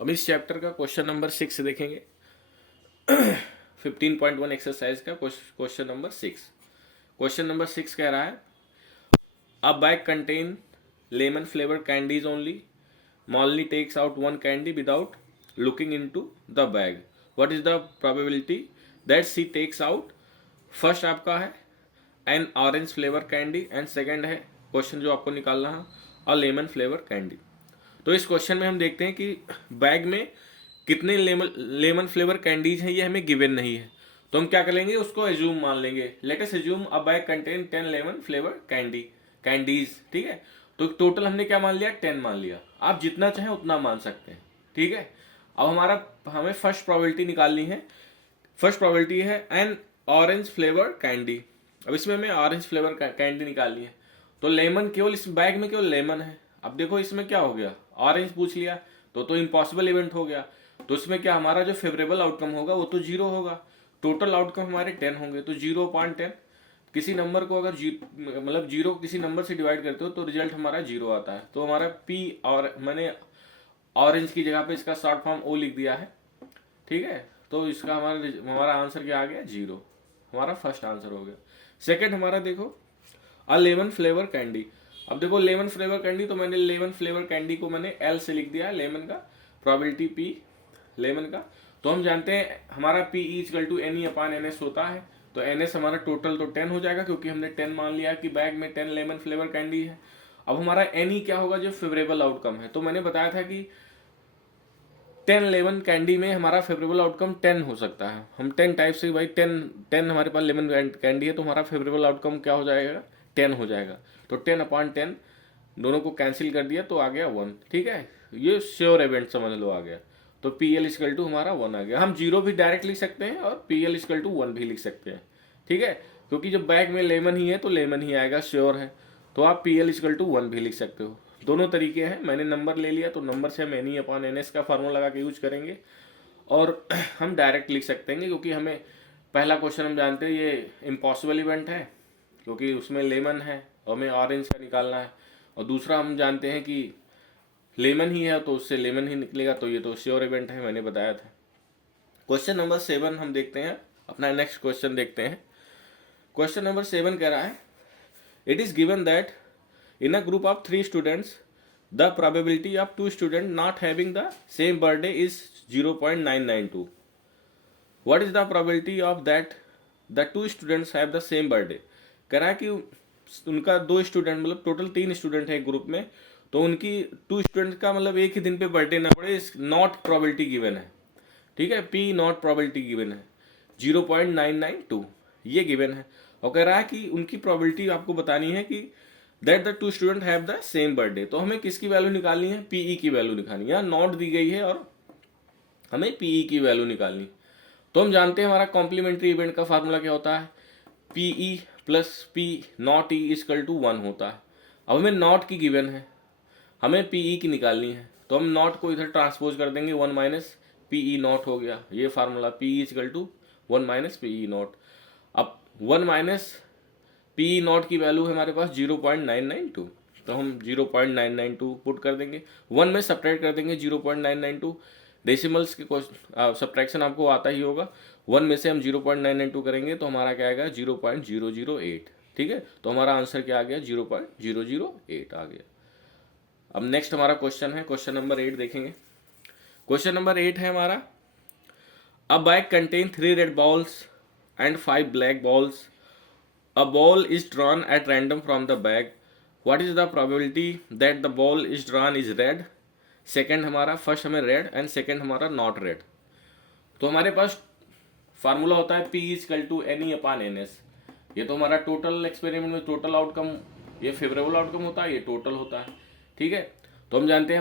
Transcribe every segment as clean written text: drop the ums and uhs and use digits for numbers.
हम इस चैप्टर का क्वेश्चन नंबर 6 देखेंगे। 15.1 एक्सरसाइज का क्वेश्चन नंबर 6। क्वेश्चन नंबर 6 कह रहा है अ bag contain lemon flavour candies only. Molly takes out one candy without looking into the bag. What is the probability that she takes out? First आपका है N orange flavour candy and second है question जो आपको निकालना है और lemon flavour candy. तो इस क्वेश्चन में हम देखते हैं कि बैग में कितने लेमन फ्लेवर कैंडीज हैं ये हमें गिवन नहीं है, तो हम क्या करेंगे उसको एज्यूम मान लेंगे। लेट अस एज्यूम अ bag contain 10 lemon flavour candies. ठीक है, तो टोटल हमने क्या मान लिया, 10 मान लिया। आप जितना चाहें उतना मान सकते हैं। ठीक है, अब हमें फर्स्ट प्रोबेबिलिटी निकालनी है। फर्स्ट प्रोबेबिलिटी है एन ऑरेंज फ्लेवर कैंडी। अब इसमें हमें ऑरेंज फ्लेवर कैंडी निकालनी है, तो लेमन केवल इस बैग में केवल लेमन है। अब देखो इसमें क्या हो गया, ऑरेंज पूछ लिया तो इम्पॉसिबल इवेंट हो गया। तो इसमें क्या हमारा जो फेवरेबल आउटकम होगा वो तो 0 होगा। टोटल आउटकम हमारे 10 होंगे, तो 0.10 किसी नंबर को अगर मतलब 0 किसी नंबर से डिवाइड करते हो तो रिजल्ट हमारा 0 आता है। तो हमारा पी और मैंने ऑरेंज की जगह पे इसका शॉर्ट फॉर्म ओ लिख दिया है। ठीक है, तो इसका हमारा आंसर क्या आ गया, 0। हमारा फर्स्ट आंसर हो गया। सेकंड हमारा देखो अ लेमन फ्लेवर कैंडी। अब देखो लेमन फ्लेवर कैंडी, तो मैंने लेमन फ्लेवर कैंडी को मैंने एल से लिख दिया, लेमन का प्रोबेबिलिटी पी लेमन का। तो हम जानते हैं हमारा P equal to N E upon N S होता है। तो एन एस हमारा टोटल तो 10 हो जाएगा क्योंकि हमने 10 मान लिया कि बैग में 10 लेमन फ्लेवर कैंडी है। अब हमारा एन ई क्या होगा, जो फेवरेबल आउटकम है। तो मैंने बताया था कि 10 लेमन कैंडी में हमारा फेवरेबल आउटकम 10 हो सकता है। हम 10 टाइप से भाई 10 हमारे पास लेमन कैंडी है, तो हमारा फेवरेबल आउटकम क्या हो जाएगा, 10 हो जाएगा। तो 10/10 दोनों को कैंसिल कर दिया तो आ गया 1। ठीक है, ये श्योर इवेंट समझ लो आ गया। तो पी एल इक्वल टू हमारा 1 आ गया। हम 0 भी डायरेक्ट लिख सकते हैं और पी एल इक्वल टू 1 भी लिख सकते हैं। ठीक है, क्योंकि जब बैग में लेमन ही है तो लेमन ही आएगा, श्योर है। तो आप पी एल इक्वल टू 1 भी लिख सकते हो। दोनों तरीके हैं। मैंने नंबर ले लिया तो नंबर से हम N E upon N S का फार्मूला लगा के यूज करेंगे, और हम डायरेक्ट लिख सकते हैं क्योंकि हमें पहला क्वेश्चन हम जानते हैं ये इम्पॉसिबल इवेंट है क्योंकि उसमें लेमन है और हमें ऑरेंज का निकालना है। और दूसरा हम जानते हैं कि लेमन ही है तो उससे लेमन ही निकलेगा, तो ये तो श्योर इवेंट है, मैंने बताया था। क्वेश्चन नंबर 7 हम देखते हैं, अपना नेक्स्ट क्वेश्चन देखते हैं। क्वेश्चन नंबर 7 कह रहा है it is given that in a group of 3 students the probability of 2 students not having the same birthday is 0.992. What is the probability of that the 2 students have the same birthday? कह रहा है कि उनका 2 student मतलब total 3 student है group में, तो उनकी 2 स्टूडेंट का मतलब एक ही दिन पे बर्थडे ना पड़े, नॉट प्रोबेबिलिटी गिवन है। ठीक है, पी नॉट प्रोबेबिलिटी गिवन है 0.992 ये गिवन है। और कह रहा है कि उनकी प्रोबेबिलिटी आपको बतानी है कि that the 2 student have the same birthday. तो हमें किसकी वैल्यू निकालनी है, पीई की वैल्यू निकालनी है। यहाँ नॉट दी गई है और हमें पीई की वैल्यू निकालनी। तो हम जानते हैं हमारा कॉम्प्लीमेंट्री इवेंट का फार्मूला क्या होता है, P E plus P not E equal to 1 होता है। अब हमें नॉट की गिवन है, हमें पीई की निकालनी है, तो हम नॉट को इधर ट्रांसपोज कर देंगे, 1 माइनस पीई नॉट हो गया ये formula, P E equal to 1 minus P E not. अब 1 माइनस पी नॉट की वैल्यू है हमारे पास 0.992, तो हम 0.992 पुट कर देंगे, 1 में सब्ट्रैक्ट कर देंगे 0.992। डेसिमल्स के सब्ट्रैक्शन आपको आता ही होगा। 1 में से हम 0.992 करेंगे तो हमारा क्या आएगा 0.008। ठीक है, तो हमारा आंसर क्या आ गया 0.008 आ गया। अब नेक्स्ट हमारा क्वेश्चन है, क्वेश्चन नंबर 8 देखेंगे। क्वेश्चन नंबर 8 है हमारा अ bag contain 3 red balls and 5 black balls. A ball is drawn at random from the bag. What is the probability that the ball is drawn is red? Second हमारा, first हमें red and second हमारा not red. तो हमारे पास formula होता है P equal to N E upon N S. ये तो हमारा टोटल एक्सपेरिमेंट में टोटल आउटकम, ये फेवरेबल आउटकम होता है, ये टोटल होता है। ठीक है, तो हम जानते हैं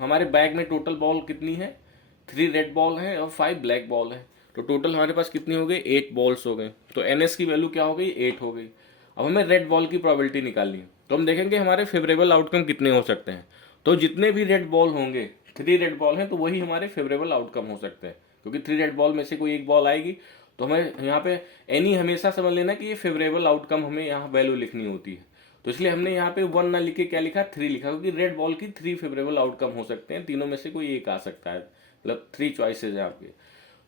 हमारे बैग में टोटल बॉल कितनी है, 3 रेड बॉल है और 5 ब्लैक बॉल है। तो टोटल हमारे पास कितनी हो गई, 8 बॉल्स हो गए। तो एन एस की वैल्यू क्या हो गई, 8 हो गई। अब हमें रेड बॉल की प्रोबेबिलिटी निकालनी है, तो हम देखेंगे हमारे फेवरेबल आउटकम कितने हो सकते हैं। तो जितने भी रेड बॉल होंगे, 3 रेड बॉल हैं, तो वही हमारे फेवरेबल आउटकम हो सकते हैं, क्योंकि 3 रेड बॉल में से कोई एक बॉल आएगी। तो हमें यहाँ पे एनी हमेशा समझ लेना कि ये फेवरेबल आउटकम हमें यहाँ वैल्यू लिखनी होती है। तो इसलिए हमने यहाँ पे 1 ना लिखे क्या लिखा, 3 लिखा, क्योंकि रेड बॉल की 3 फेवरेबल आउटकम हो सकते हैं, तीनों में से कोई एक आ सकता है, मतलब 3 चॉइसेस हैं आपके।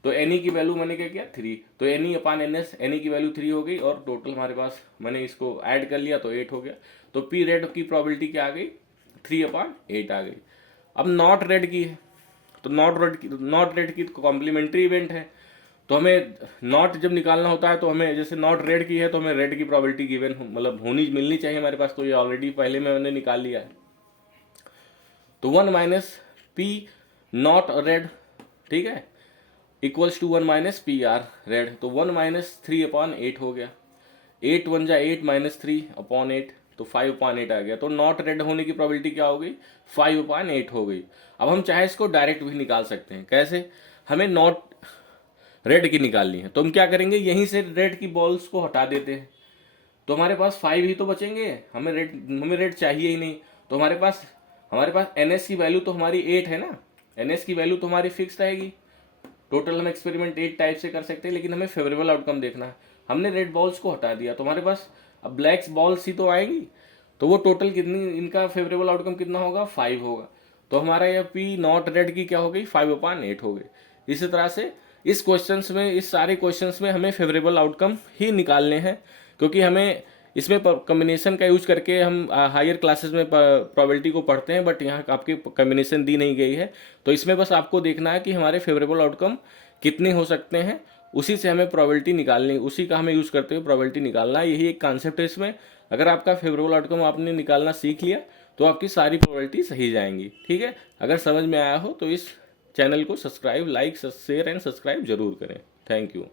तो एनी की वैल्यू मैंने क्या किया 3, तो एनी अपान एन एस, एनी की वैल्यू 3 हो गई और टोटल हमारे पास मैंने इसको ऐड कर लिया तो 8 हो गया। तो पी रेड की प्रोबेबिलिटी क्या आ गई, 3/8 आ गई। अब नॉट रेड की है, तो नॉट रेड की कॉम्प्लीमेंट्री इवेंट है, तो हमें नॉट जब निकालना होता है तो हमें जैसे नॉट रेड की है तो हमें रेड की प्रोबेबिलिटी गिवन मतलब मिलनी चाहिए हमारे पास, तो ये ऑलरेडी पहले में मैंने निकाल लिया है। तो 1 माइनस पी नॉट रेड, ठीक है, equals to 1 minus P R red, तो 1 माइनस 3/8 हो गया, 8 1 जा 8 माइनस 3/8, तो 5/8 आ गया। तो नॉट रेड होने की प्रोबेबिलिटी क्या हो गई, 5/8 हो गई। अब हम चाहे इसको डायरेक्ट भी निकाल सकते हैं, कैसे, हमें नॉट रेड की निकालनी है तो हम क्या करेंगे, यहीं से रेड की बॉल्स को हटा देते हैं, तो हमारे पास 5 ही तो बचेंगे, हमें रेड चाहिए ही नहीं। तो हमारे पास एनएस की वैल्यू तो हमारी 8 है ना, एनएस की वैल्यू तो हमारी फिक्स रहेगी। टोटल हम एक्सपेरिमेंट 8 टाइप से कर सकते हैं, लेकिन हमें फेवरेबल आउटकम देखना है। हमने रेड बॉल्स को हटा दिया तो हमारे पास अब ब्लैक बॉल्स ही तो आएंगी, तो वो टोटल कितनी, इनका फेवरेबल आउटकम कितना होगा, 5 होगा। तो हमारा यह पी नॉट रेड की क्या हो गई, 5/8 हो गई। इसी तरह से इस क्वेश्चंस में, इस सारे क्वेश्चंस में हमें फेवरेबल आउटकम ही निकालने हैं, क्योंकि हमें इसमें कम्बिनेशन का यूज करके हम हायर क्लासेस में प्रोबेबिलिटी को पढ़ते हैं, बट यहाँ आपकी कम्बिनेशन दी नहीं गई है। तो इसमें बस आपको देखना है कि हमारे फेवरेबल आउटकम कितने हो सकते हैं, उसी से हमें प्रोबेबिलिटी निकालनी, उसी का हमें यूज करते हुए प्रोबेबिलिटी निकालना है। यही एक कॉन्सेप्ट है इसमें। अगर आपका फेवरेबल आउटकम आपने निकालना सीख लिया तो आपकी सारी प्रोबेबिलिटी सही जाएंगी, ठीक है। अगर समझ में आया हो तो इस चैनल को subscribe, like, share and subscribe जरूर करें। Thank you.